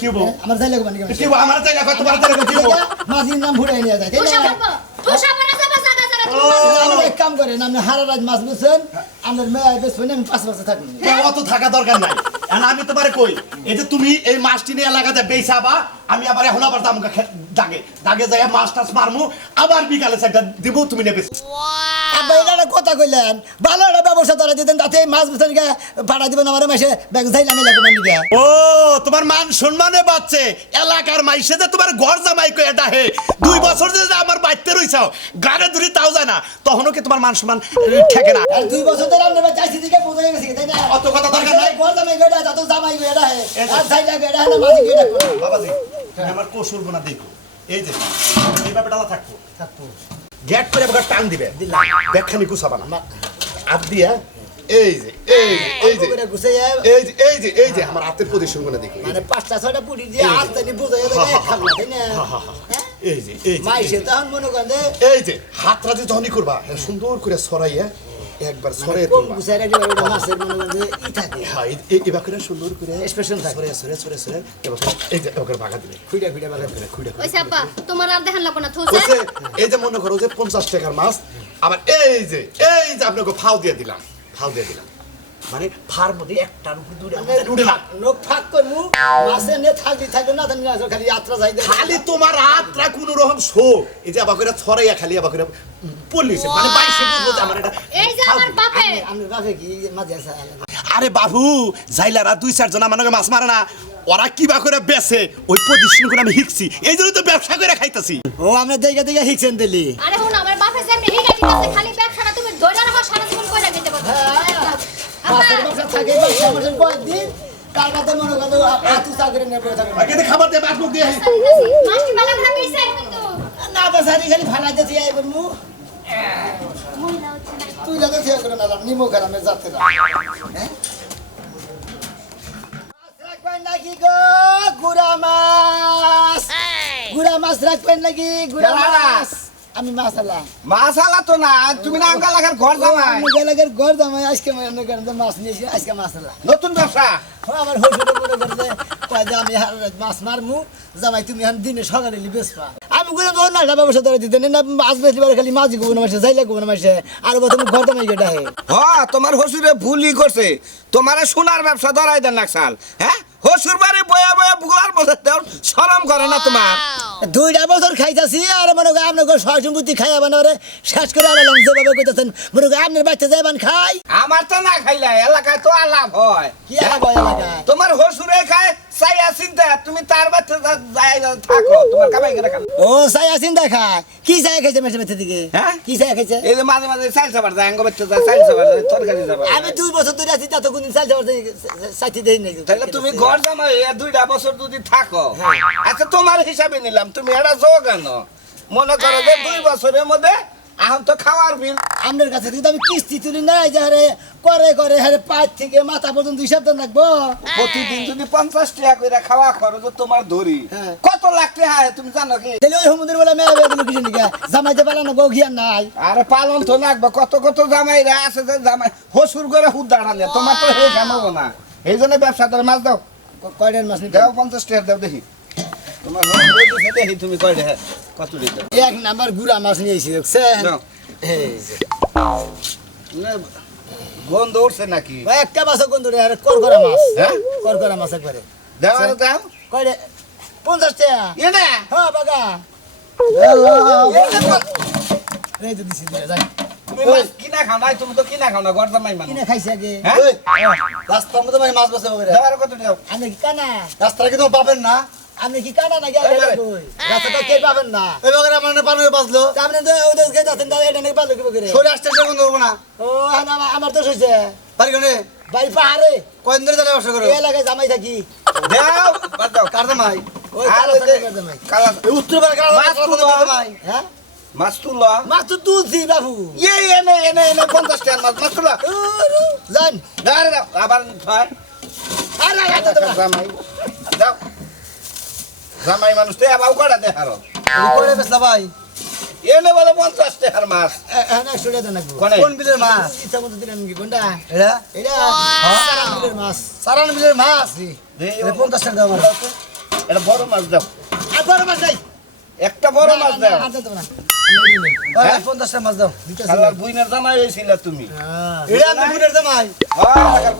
কি হবো আমার যাই লাগবে নাকি কি হবো আমার চাই না তোমার চাই না কি হবো মাঝির নাম ভুড়াই নিয়ে যায় তাই না আমরা এক কাম করেন আপনি হারা রাত মাছ বুঝছেন আপনার মেয়ে আইবে শুনে আমি 5 বছর থাকবো অত থাকা দরকার নাই আর আমি তোমারে কই এই যে তুমি এই মাছটি নিয়ে এলাকাতে বেচাবা আমি আবার এখন আবার দামকা দাগে দাগে যাই মাছ টাছ মারমু আবার বিকালে সেটা দিব তুমি নেবে আব্বা এটা কথা কইলেন ভালো একটা ব্যবস্থা ধরা দিতেন তাতে মাছ বুঝছেন কে ভাড়া দিবেন আমার মাসে ব্যাগ যাই নামে লাগবে মানে ও তোমার মান সম্মানে বাঁচছে এলাকার মাইসে যে তোমার ঘর জামাই কই এটা হে 2 বছর যে আমার বাইতে রইছাও গাড়ে ধরি তাও যায় না তখনও কি তোমার মান সম্মান ঠেকে না আর 2 বছর ধরে আমরা চাইছি দিকে বোঝা গেছে তাই না অত কথা দরকার নাই ঘর জামাই গেডা যত জামাই গেডা হে আর যাই লাগবে এটা না মাঝি গেডা বাবাজি আমার কৌশল গুণা দেখো এই যে এইভাবে ডালা থাকবো গেট করে আবার টান দিবে দেখখানি গুছাবা না হাত দিয়া এই যে করে গুছে যায় এই যে আমার হাতের পজিশন গুলো দেখো মানে 5টা 6টা পুরি দিয়ে হাত টানি বুঝাই দেয় খাবো তাই না এই যে মাইসে তখন মনে করেন এই যে হাত রাজি যখনই করবা সুন্দর করে ছড়াইয়া একবার ছড়াই কম তুলবা গুছাই রাখলে ওটা মাছের মনে করেন যে ই থাকে হ্যাঁ এবার করে সুন্দর করে স্পেশাল থাকে ছড়ে এবার এই যে ওকে ভাগা দিবে খুইডা বাগা খুইডা ওই সাপা তোমার আর দেখান লাগবো না থোসে এই যে মনে করো যে 50 টাকার মাছ আবার এই যে আপনাকে ফাও দিয়ে দিলাম মানে ফার মধ্যে একটার উপর দুইটা না লোক ফাঁক করমু মাছে নে থাকবে না তাহলে না খালি যাত্রা যাই খালি তোমার আত্রা কোন রকম শো এই যে আবার করে ছড়াইয়া খালি আবার করে পল্লিছে মানে 22 বুঝতে আমার এটা এই যে আমার বাপে আমি বাপে কি মাঝে আছে আরে বাবু জাইলারা 2-4 জন আমাকে মাছ মারে না ওরা কিবা করে বেচে ওই পজিশন করে আমি হিকছি এই জন্য তো ব্যবসা করে খাইতাছি ও আমরা দেখে হিকছেন দিলি আরে হুন আমার বাপে যে আমি হিগাটি কাছে খালি ব্যবসাটা তুমি ধরে রাখো সারা জীবন কইরা দিতে পারবে মাছের ব্যবসা থাকে মাছের কয়েকদিন তার মধ্যে মনে করো আতু চাকরি নেবে আগে খাবার দিয়ে বাসমুখ দিয়ে মাছটি মেলা ভালো মিশে কিন্তু না তো সারি খালি ফালা দিতে আই বলমু মহিলা হচ্ছে না তুই যাতে ছেড়ে করে না নিমো গ্রামে যাতে না হ্যাঁ রাখবেন নাকি গো গুড়া মাছ রাখবেন নাকি গুড়া মাছ আমি মাছালা তো না তুমি না আঙ্কাল লাগার ঘর জামাই গেলাগের ঘর জামাই আজকে মনে করেন যে মাছ নিয়েছি আজকে মাছালা নতুন ব্যবসা আমার হইছে মনে করে যে কয় যে আমি মাছ মারমু জামাই তুমি এখন দিনে সকালে বেচবা আমি বললাম তো না ব্যবস্থা ধরে দিতেন না মাছ বেচলি পারে খালি মাছ গোবর মাসে যাইলে গোবর মাসে আর তুমি ঘর জামাই গেটা হে তোমার হসুরে ভুলই করছে তোমার সোনার ব্যবসা ধরাই দেন নাকসাল হ্যাঁ হসুর বাড়ি বয়া বুগলার বসে দেওয়ার শরম করে না তোমার 2টা বছর খাইতাছি আর মনে করেন আপনার সয় সম্পত্তি খাইয়া বানারে শেষ করে আলাম যেভাবে কইতাছেন মনে করেন আপনার বাচ্চা যাইবান খাই আমার তো না খাইলে এলাকায় তো আলাপ হয় কি আলাপ হয় এলাকায় তোমার হসুরে খায় চাইয়া চিন্তা তুমি তার বাচ্চা যাই থাকো তোমার কামাই করে খাও ও চাইয়া চিন্তা খায় কি চাইয়া খাইছে মেসে মেসে দিকে হ্যাঁ কি চাইয়া খাইছে এই যে মাঝে মাঝে চাইল সাবার যায় আঙ্গ বাচ্চা যায় চাইল সাবার যায় তরকারি যাবার আমি 2 বছর ধরে আছি তা তো কোনদিন চাইতে পারছি সাথে দেই নাই তাহলে তুমি ঘর জামাই 2টা বছর যদি থাকো আচ্ছা তোমার হিসাবে নিলাম তুমি এটা যোগান মনে করো যে 2 বছরের মধ্যে এখন তো খাওয়ার বিল আপনার কাছে কিন্তু আমি কিস্তি তুলি নাই যে হারে করে হারে পাঁচ থেকে মাথা পর্যন্ত হিসাব দেন রাখবো প্রতিদিন যদি 50 টাকা করে খাওয়া খরচ তোমার ধরি হ্যাঁ। কত লাখ টাকা তুমি জানো কি তাহলে ওই সমুদ্রের বলে মেয়ে বেগুলো কিছু নিকা জামাইতে পালানো বউ ঘিয়ার নাই আরে পালন তো লাগবে কত জামাইরা আছে যে জামাই হসুর করে হুদ দাঁড়ালে তোমার তো হে জানাবো না এই জন্য ব্যবসা করে মাছ দাও কয়টার মাছ নিতে দাও 50 টাকা দাও দেখি তোমার হসুর দিতে দেখি তুমি কয়টা কত দিতে এক নাম্বার গুড়া মাছ নিয়েছি দেখছেন দাও এই যে না গন্ধ উঠছে নাকি ভাই একটা মাছ কোন ধরে আরে করকরা মাছ হ্যাঁ করকরা মাছ একবারে দাও আর দাও কয়টা 50 টাকা এটা হ্যাঁ বাগা এই তো দিছি দিয়ে যাই তুমি মাছ কিনা খাও না তুমি তো কিনা খাও না ঘর জামাই মানুষ কিনে খাইছে আগে হ্যাঁ রাস্তার মধ্যে ভাই মাছ বসে বলে দাও আর কত দাও আপনি কি কানা রাস্তাটা কি তো পাবেন না আপনি কি কানা নাকি আগে কই রাস্তাটা কে পাবেন না এই বাগারে আমার পানি বাজলো আপনি তো ওদের কে যাচ্ছেন দাদা এটা নাকি পালো কি করে সরে আসতে সে কোন ধরবো না ও আমার তো হইছে বাড়ি কোনে বাড়ি পাহাড়ে কয়দিন ধরে জানা ব্যবসা করো এই এলাকায় জামাই থাকি দাও বাদ দাও কার জামাই ওই আর কালো ওই যে সাথে জামাই কালা উত্তর বাড়ি কালা মাছ তুলো জামাই হ্যাঁ মাছ তুলো মাছ তো তুলছি বাবু এনে 50 টাকা মাছ তুলো জান দাও আবার ধর আরে জামাই দাও জামাই মানুষ তে আবার কড়া দে হারো করে বেসলা ভাই এনে বলে 50 টাকার মাছ না শুনে দেন নাকি কোন বিলের মাছ ইচ্ছা মতো দিলেন কি কোনটা এটা এটা সারান বিলের মাছ সারান বিলের মাছ জি এই 50 টাকা দাও এটা বড় মাছ দাও আর বড় মাছ নাই একটা বড় মাছ দাও আর দেবো না 50টা মাছ দাও শালার বুইনের জামাই হয়েছিল তুমি এটা আমি বুনের জামাই হ্যাঁ